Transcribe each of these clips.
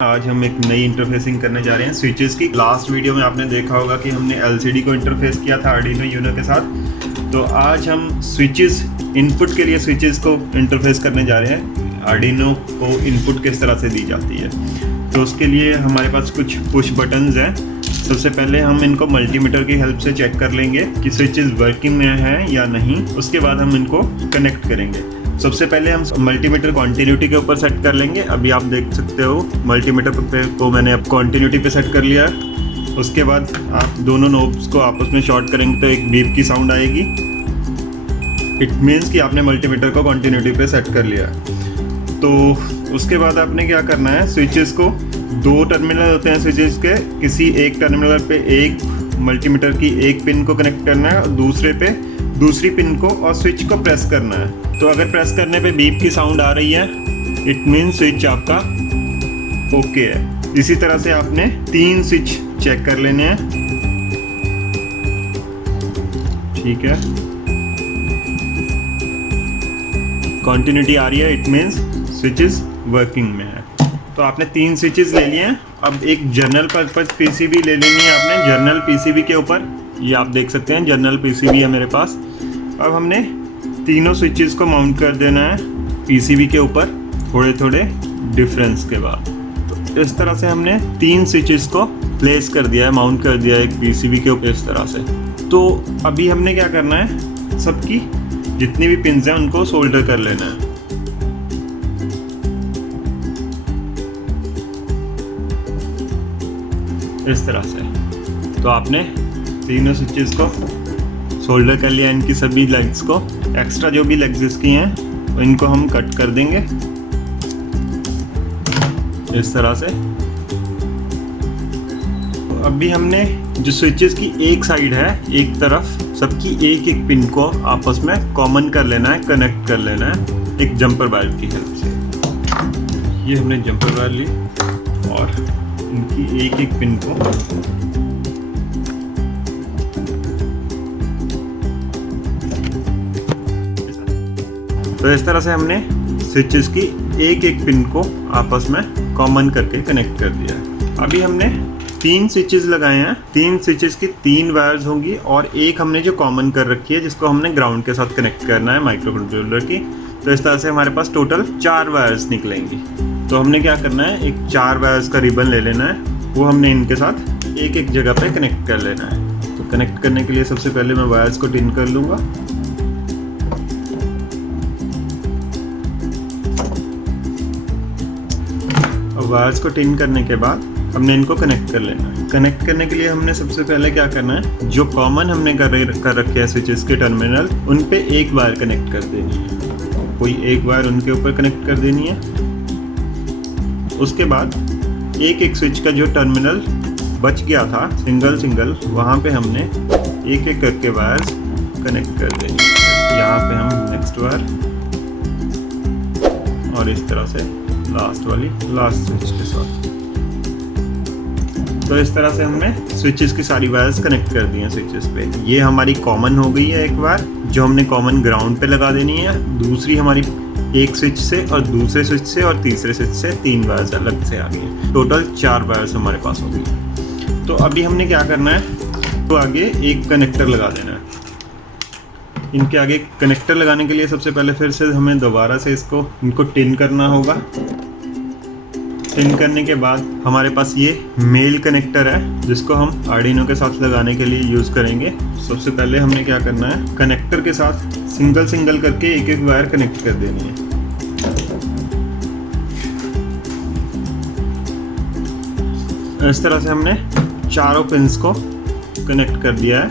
आज हम एक नई इंटरफेसिंग करने जा रहे हैं स्विचेस की। लास्ट वीडियो में आपने देखा होगा कि हमने एलसीडी को इंटरफेस किया था आर्डिनो यूनो के साथ। तो आज हम स्विचेस, इनपुट के लिए स्विचेस को इंटरफेस करने जा रहे हैं। आर्डिनो को इनपुट किस तरह से दी जाती है, तो उसके लिए हमारे पास कुछ पुश बटन्स हैं। सबसे पहले हम इनको मल्टीमीटर की हेल्प से चेक कर लेंगे कि स्विचेस वर्किंग में हैं या नहीं। उसके बाद हम इनको कनेक्ट करेंगे। सबसे पहले हम मल्टीमीटर कॉन्टिन्यूटी के ऊपर सेट कर लेंगे। अभी आप देख सकते हो मल्टीमीटर पे को मैंने अब कॉन्टिन्यूटी पे सेट कर लिया है। उसके बाद आप दोनों नोब्स को आपस में शॉर्ट करेंगे तो एक बीप की साउंड आएगी। इट मीन्स कि आपने मल्टीमीटर को कॉन्टिन्यूटी पे सेट कर लिया है। तो उसके बाद आपने क्या करना है, स्विचेस को, दो टर्मिनल होते हैं स्विचेस के, किसी एक टर्मिनल पे एक मल्टीमीटर की एक पिन को कनेक्ट करना है और दूसरे पे दूसरी पिन को और स्विच को प्रेस करना है। तो अगर प्रेस करने पे बीप की साउंड आ रही है, इट मीन स्विच आपका ओके है। इसी तरह से आपने 3 स्विच चेक कर लेने हैं। ठीक है, कॉन्टिन्यूटी आ रही है, इट मीन्स स्विचेस वर्किंग में है। तो आपने 3 स्विचेस ले लिए हैं। अब एक जनरल पर्पज पीसीबी ले लेनी है आपने, जनरल पीसीबी के ऊपर। ये आप देख सकते हैं जनरल पीसीबी है मेरे पास। अब हमने तीनों स्विचेस को माउंट कर देना है पीसीबी के ऊपर, थोड़े थोड़े डिफरेंस के बाद। तो इस तरह से हमने 3 स्विचेस को प्लेस कर दिया है, माउंट कर दिया है एक पीसीबी के ऊपर इस तरह से। तो अभी हमने क्या करना है, सबकी जितनी भी पिन्स हैं उनको सोल्डर कर लेना है। इस तरह से। तो आपने तीनों स्विचेस को सोल्डर कर लिया, इनकी सभी लेग्स को। एक्स्ट्रा जो भी लेग्स इसकी हैं इनको हम कट कर देंगे इस तरह से। तो अभी हमने जो स्विचेस की एक साइड है, एक तरफ, सबकी एक एक पिन को आपस में कॉमन कर लेना है, कनेक्ट कर लेना है एक जंपर वायर की हेल्प से। ये हमने जंपर वायर ली और इनकी एक एक पिन को तो इस तरह से हमने स्विचेस की एक एक पिन को आपस में कॉमन करके कनेक्ट कर दिया है। अभी हमने 3 स्विचेस लगाए हैं। 3 स्विचेस की 3 वायर्स होंगी और एक हमने जो कॉमन कर रखी है जिसको हमने ग्राउंड के साथ कनेक्ट करना है माइक्रो कंट्रोलर की। तो इस तरह से हमारे पास टोटल 4 वायर्स निकलेंगी। तो हमने क्या करना है, एक 4 वायर्स का रिबन ले लेना है, वो हमने इनके साथ एक एक जगह पे कनेक्ट कर लेना है। तो कनेक्ट करने के लिए सबसे पहले मैं वायर्स को टिन कर लूँगा। वायर्स को टिन करने के बाद हमने इनको कनेक्ट कर लेना है। कनेक्ट करने के लिए हमने सबसे पहले क्या करना है, जो कॉमन हमने कर रखे हैं स्विचेस के टर्मिनल, उन पे एक वायर कनेक्ट कर देनी है। कोई एक वायर उनके ऊपर कनेक्ट कर देनी है। उसके बाद एक एक स्विच का जो टर्मिनल बच गया था सिंगल, वहाँ पे हमने एक एक करके वायर्स कनेक्ट कर देनी है। यहाँ पे हम नेक्स्ट वायर और इस तरह से लास्ट स्विच के साथ। तो इस तरह से हमने स्विचेस की सारी वायर्स कनेक्ट कर दी हैं स्विचेस पे। ये हमारी कॉमन हो गई है एक वायर, जो हमने कॉमन ग्राउंड पे लगा देनी है। दूसरी हमारी एक स्विच से और दूसरे स्विच से और तीसरे स्विच से 3 वायर्स अलग से आ गई हैं। टोटल 4 वायर्स हमारे पास हो गई। तो अभी हमने क्या करना है, तो आगे एक कनेक्टर लगा देना है। इनके आगे कनेक्टर लगाने के लिए सबसे पहले फिर से हमें दोबारा से इनको टिन करना होगा। टिन करने के बाद हमारे पास ये मेल कनेक्टर है जिसको हम आर्डिनो के साथ लगाने के लिए यूज़ करेंगे। सबसे पहले हमने क्या करना है, कनेक्टर के साथ सिंगल करके एक एक वायर कनेक्ट कर देनी है। इस तरह से हमने चारों पिन्स को कनेक्ट कर दिया है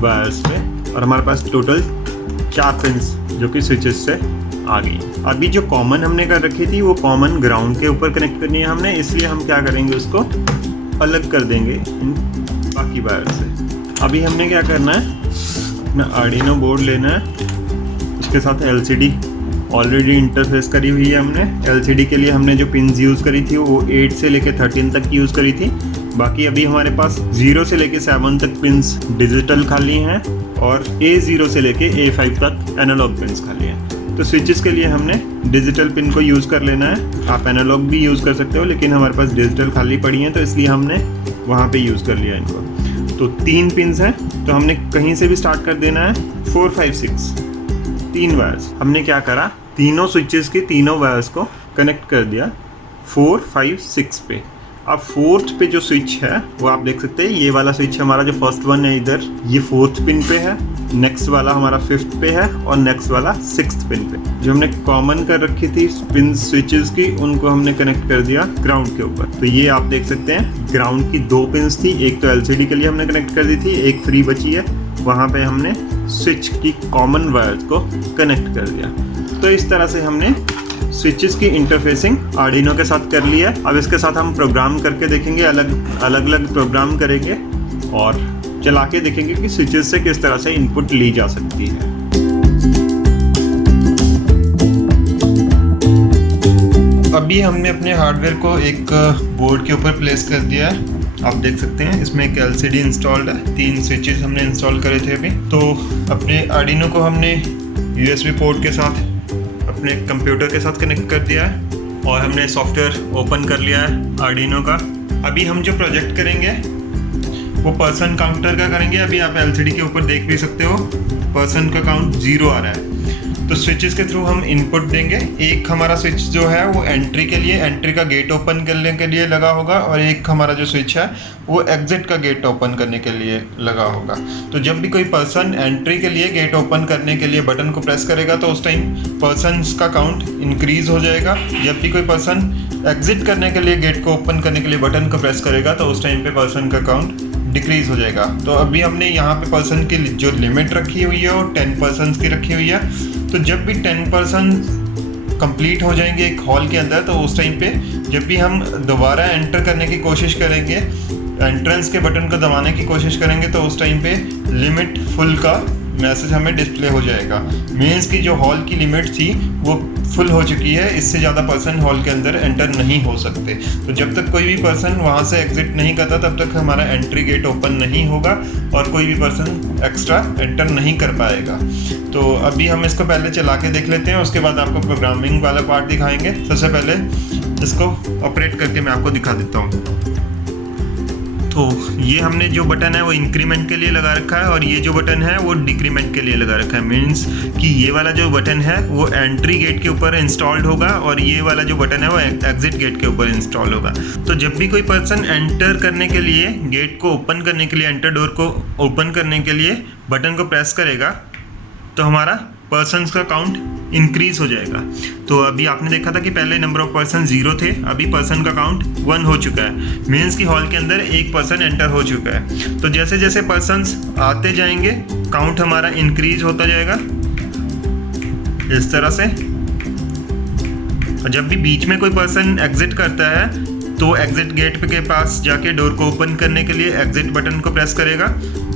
वायर्स पे और हमारे पास टोटल 4 पिन्स जो कि स्विचेस से आ गई। अभी जो कॉमन हमने कर रखी थी वो कॉमन ग्राउंड के ऊपर कनेक्ट करनी है हमने, इसलिए हम क्या करेंगे, उसको अलग कर देंगे इन बाकी वायर से। अभी हमने क्या करना है, अपना आर्डिनो बोर्ड लेना है, उसके साथ एलसीडी ऑलरेडी इंटरफेस करी हुई है हमने। एलसीडी के लिए हमने जो पिन्स यूज़ करी थी वो 8 से लेके 13 तक यूज़ करी थी। बाकी अभी हमारे पास 0 से लेके 7 तक पिन्स डिजिटल खाली हैं और A0 से लेके A5 तक एनालॉग पिन्स खाली हैं। तो स्विचेस के लिए हमने डिजिटल पिन को यूज़ कर लेना है। आप एनालॉग भी यूज़ कर सकते हो, लेकिन हमारे पास डिजिटल खाली पड़ी हैं तो इसलिए हमने वहाँ पे यूज़ कर लिया इनको। तो 3 पिन्स हैं, तो हमने कहीं से भी स्टार्ट कर देना है। 4, 5, 6 3 वायर्स। हमने क्या करा, तीनों स्विचेस की तीनों वायर्स को कनेक्ट कर दिया 4, 5, 6 पे। अब फोर्थ पे जो स्विच है वो आप देख सकते हैं, ये वाला स्विच हमारा जो फर्स्ट वन है इधर, ये 4th पिन पे है, नेक्स्ट वाला हमारा 5th पे है और नेक्स्ट वाला 6th पिन पे। जो हमने कॉमन कर रखी थी पिन स्विचेस की, उनको हमने कनेक्ट कर दिया ग्राउंड के ऊपर। तो ये आप देख सकते हैं ग्राउंड की 2 पिन्स थी, एक तो एलसीडी के लिए हमने कनेक्ट कर दी थी, एक फ्री बची है, वहाँ पे हमने स्विच की कॉमन वायर्स को कनेक्ट कर दिया। तो इस तरह से हमने स्विचेस की इंटरफेसिंग आर्डिनो के साथ कर लिया। अब इसके साथ हम प्रोग्राम करके देखेंगे, अलग प्रोग्राम करेंगे और चला के देखेंगे कि स्विचेस से किस तरह से इनपुट ली जा सकती है। अभी हमने अपने हार्डवेयर को एक बोर्ड के ऊपर प्लेस कर दिया है। आप देख सकते हैं इसमें एक एलसीडी इंस्टॉल्ड है, 3 स्विचेस हमने इंस्टॉल करे थे अभी। तो अपने आर्डिनो को हमने यूएसबी पोर्ट के साथ अपने कंप्यूटर के साथ कनेक्ट कर दिया है और हमने सॉफ्टवेयर ओपन कर लिया है आर्डिनो का। अभी हम जो प्रोजेक्ट करेंगे वो पर्सन काउंटर का करेंगे। अभी आप एलसीडी के ऊपर देख भी सकते हो पर्सन का काउंट 0 आ रहा है। तो स्विचेस के थ्रू हम इनपुट देंगे। एक हमारा स्विच जो है वो एंट्री के लिए, एंट्री का गेट ओपन करने के लिए लगा होगा, और एक हमारा जो स्विच है वो एग्जिट का गेट ओपन करने के लिए लगा होगा। तो जब भी कोई पर्सन एंट्री के लिए, गेट ओपन करने के लिए बटन को प्रेस करेगा तो उस टाइम पर्सन्स का काउंट इंक्रीज हो जाएगा। जब भी कोई पर्सन एग्जिट करने के लिए, गेट को ओपन करने के लिए बटन को प्रेस करेगा तो उस टाइम पे पर्सन का काउंट डिक्रीज हो जाएगा। तो अभी हमने यहाँ पे पर्सन की जो लिमिट रखी हुई है वो 10 पर्सन्स की रखी हुई है। तो जब भी 10 पर्सन कंप्लीट हो जाएंगे एक हॉल के अंदर, तो उस टाइम पे जब भी हम दोबारा एंटर करने की कोशिश करेंगे, एंट्रेंस के बटन को दबाने की कोशिश करेंगे, तो उस टाइम पे लिमिट फुल का मैसेज हमें डिस्प्ले हो जाएगा। मीन्स की जो हॉल की लिमिट थी वो फुल हो चुकी है, इससे ज़्यादा पर्सन हॉल के अंदर एंटर नहीं हो सकते। तो जब तक कोई भी पर्सन वहाँ से एग्जिट नहीं करता तब तक हमारा एंट्री गेट ओपन नहीं होगा और कोई भी पर्सन एक्स्ट्रा एंटर नहीं कर पाएगा। तो अभी हम इसको पहले चला के देख लेते हैं, उसके बाद आपको प्रोग्रामिंग वाला पार्ट दिखाएंगे। सबसे पहले इसको ऑपरेट करके मैं आपको दिखा देता हूँ। तो ये हमने जो बटन है वो इंक्रीमेंट के लिए लगा रखा है और ये जो बटन है वो डिक्रीमेंट के लिए लगा रखा है। मीन्स कि ये वाला जो बटन है वो एंट्री गेट के ऊपर इंस्टॉल्ड होगा और ये वाला जो बटन है वो एग्जिट गेट के ऊपर इंस्टॉल होगा। तो जब भी कोई पर्सन एंटर करने के लिए, गेट को ओपन करने के लिए, एंटर डोर को ओपन करने के लिए बटन को प्रेस करेगा तो हमारा पर्सन्स का काउंट इंक्रीज हो जाएगा। तो अभी आपने देखा था कि पहले नंबर ऑफ पर्सन 0 थे, अभी पर्सन का काउंट 1 हो चुका है। मीन्स कि हॉल के अंदर एक पर्सन एंटर हो चुका है। तो जैसे जैसे पर्सन्स आते जाएंगे काउंट हमारा इंक्रीज होता जाएगा इस तरह से। और जब भी बीच में कोई पर्सन एग्जिट करता है तो एग्जिट गेट के पास जाके डोर को ओपन करने के लिए एग्जिट बटन को प्रेस करेगा,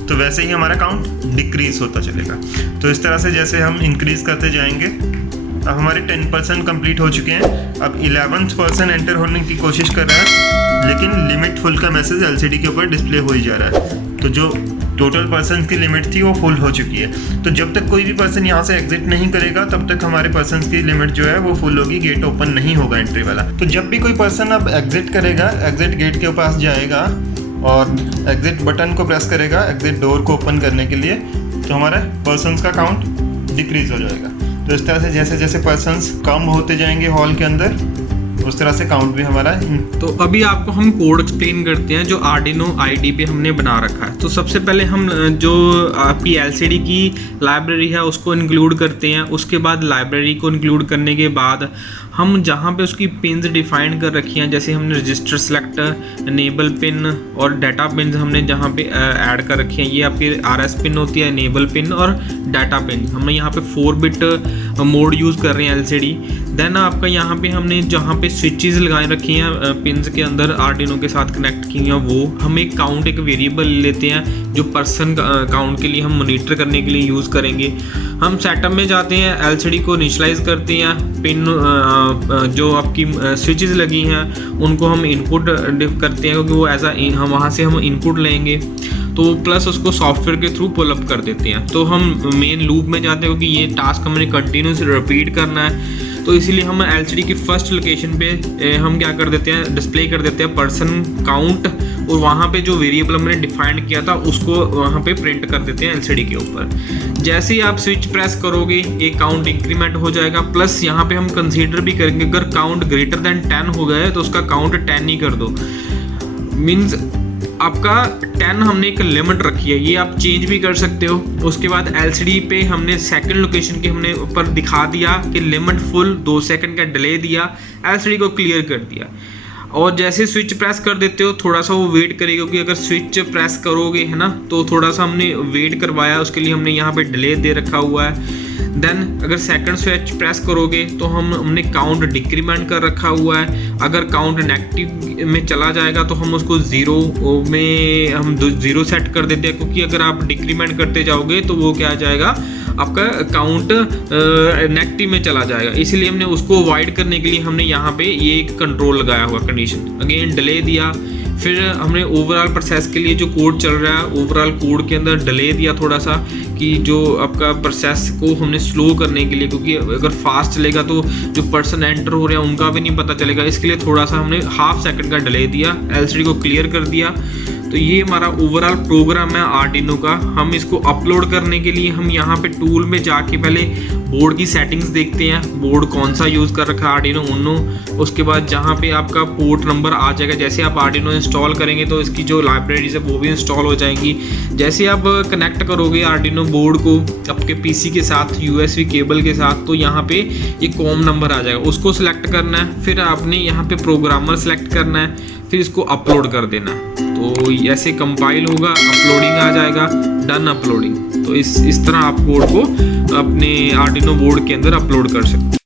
तो वैसे ही हमारा काउंट डिक्रीज होता चलेगा। तो इस तरह से जैसे हम इंक्रीज करते जाएंगे, अब हमारे 10% कंप्लीट हो चुके हैं। अब 11th पर्सन एंटर होने की कोशिश कर रहा है, लेकिन लिमिट फुल का मैसेज एलसीडी के ऊपर डिस्प्ले हो ही जा रहा है। तो जो टोटल पर्सन की लिमिट थी वो फुल हो चुकी है। तो जब तक कोई भी पर्सन यहाँ से एग्जिट नहीं करेगा तब तक हमारे पर्सन की लिमिट जो है वो फुल होगी, गेट ओपन नहीं होगा एंट्री वाला। तो जब भी कोई पर्सन अब एग्जिट करेगा, एग्जिट गेट के पास जाएगा और एग्जिट बटन को प्रेस करेगा एग्जिट डोर को ओपन करने के लिए, तो हमारा पर्सन्स का काउंट डिक्रीज हो जाएगा। तो इस तरह से जैसे जैसे पर्सन्स कम होते जाएंगे हॉल के अंदर, उस तरह से काउंट भी हमारा। तो अभी आपको हम कोड एक्सप्लेन करते हैं जो आर्डिनो आईडी पे हमने बना रखा है। तो सबसे पहले हम जो आपकी एलसीडी की लाइब्रेरी है उसको इंक्लूड करते हैं। उसके बाद लाइब्रेरी को इंक्लूड करने के बाद हम जहाँ पे उसकी पिन्स डिफाइन कर रखी हैं, जैसे हमने रजिस्टर सेलेक्टर, इनेबल पिन और डाटा पिन हमने जहाँ पे ऐड कर रखी हैं। ये आपकी RS पिन होती है, इनेबल पिन और डाटा पिन। हमने यहाँ पे 4 बिट मोड यूज़ कर रहे हैं एलसीडी। देन आपका यहाँ पे हमने जहाँ पे स्विचेस लगाए रखी हैं पिन्स के अंदर आर्डिनो के साथ कनेक्ट की हैं, वो हम एक काउंट, एक वेरिएबल लेते हैं जो पर्सन काउंट के लिए हम मॉनिटर करने के लिए यूज़ करेंगे। हम सेटअप में जाते हैं, एलसीडी को इनिशियलाइज करते हैं, पिन जो आपकी स्विचेस लगी हैं उनको हम इनपुट करते हैं, क्योंकि वो हम वहाँ से हम इनपुट लेंगे। तो प्लस उसको सॉफ्टवेयर के थ्रू पुल अप कर देते हैं। तो हम मेन लूप में जाते हैं क्योंकि ये टास्क हमने कंटिन्यूस रिपीट करना है, तो इसीलिए हम एलसीडी की फर्स्ट लोकेशन पे हम क्या कर देते हैं, डिस्प्ले कर देते हैं पर्सन काउंट, और वहाँ पे जो वेरिएबल हमने डिफाइंड किया था उसको वहाँ पे प्रिंट कर देते हैं एलसीडी के ऊपर। जैसे ही आप स्विच प्रेस करोगे एक काउंट इंक्रीमेंट हो जाएगा, प्लस यहाँ पे हम कंसीडर भी करेंगे अगर काउंट ग्रेटर देन 10 हो गया है तो उसका काउंट 10 ही कर दो। मीन्स आपका 10 हमने एक लिमिट रखी है, ये आप चेंज भी कर सकते हो। उसके बाद एलसीडी पे हमने सेकंड लोकेशन के हमने ऊपर दिखा दिया कि लिमिट फुल 2 सेकंड का डिले दिया, एलसीडी को क्लियर कर दिया। और जैसे स्विच प्रेस कर देते हो थोड़ा सा वो वेट करेगा, क्योंकि अगर स्विच प्रेस करोगे है ना तो थोड़ा सा हमने वेट करवाया, उसके लिए हमने यहाँ पे डिले दे रखा हुआ है। देन अगर सेकंड स्विच प्रेस करोगे तो हमने काउंट डिक्रीमेंट कर रखा हुआ है। अगर काउंट नेगेटिव में चला जाएगा तो हम उसको 0 में हम 0 सेट कर देते हैं, क्योंकि अगर आप डिक्रीमेंट करते जाओगे तो वो क्या आ जाएगा, आपका काउंट नेगेटिव में चला जाएगा। इसलिए हमने उसको अवॉइड करने के लिए हमने यहाँ पे ये एक कंट्रोल लगाया हुआ कंडीशन। अगेन डिले दिया, फिर हमने ओवरऑल प्रोसेस के लिए जो कोड चल रहा है ओवरऑल कोड के अंदर डिले दिया थोड़ा सा, कि जो आपका प्रोसेस को हमने स्लो करने के लिए, क्योंकि अगर फास्ट चलेगा तो जो पर्सन एंटर हो रहे हैं उनका भी नहीं पता चलेगा, इसके लिए थोड़ा सा हमने हाफ सेकंड का डिले दिया, एलसीडी को क्लियर कर दिया। तो ये हमारा ओवरऑल प्रोग्राम है आर्डिनो का। हम इसको अपलोड करने के लिए हम यहाँ पे टूल में जाके पहले बोर्ड की सेटिंग्स देखते हैं, बोर्ड कौन सा यूज़ कर रखा है आर्डिनो उनो। उसके बाद जहाँ पे आपका पोर्ट नंबर आ जाएगा, जैसे आप आर्डिनो इंस्टॉल करेंगे तो इसकी जो लाइब्रेरीज है वो भी इंस्टॉल हो जाएंगी। जैसे आप कनेक्ट करोगे आर्डिनो बोर्ड को आपके पीसी के साथ यूएसबी केबल के साथ, तो यहाँ पे ये कॉम नंबर आ जाएगा, उसको सिलेक्ट करना है। फिर आपने यहाँ पे प्रोग्रामर सेलेक्ट करना है, फिर इसको अपलोड कर देना है। तो ऐसे कंपाइल होगा, अपलोडिंग आ जाएगा, डन अपलोडिंग। तो इस तरह आप कोड को अपने आर्डिनो बोर्ड के अंदर अपलोड कर सकते हैं।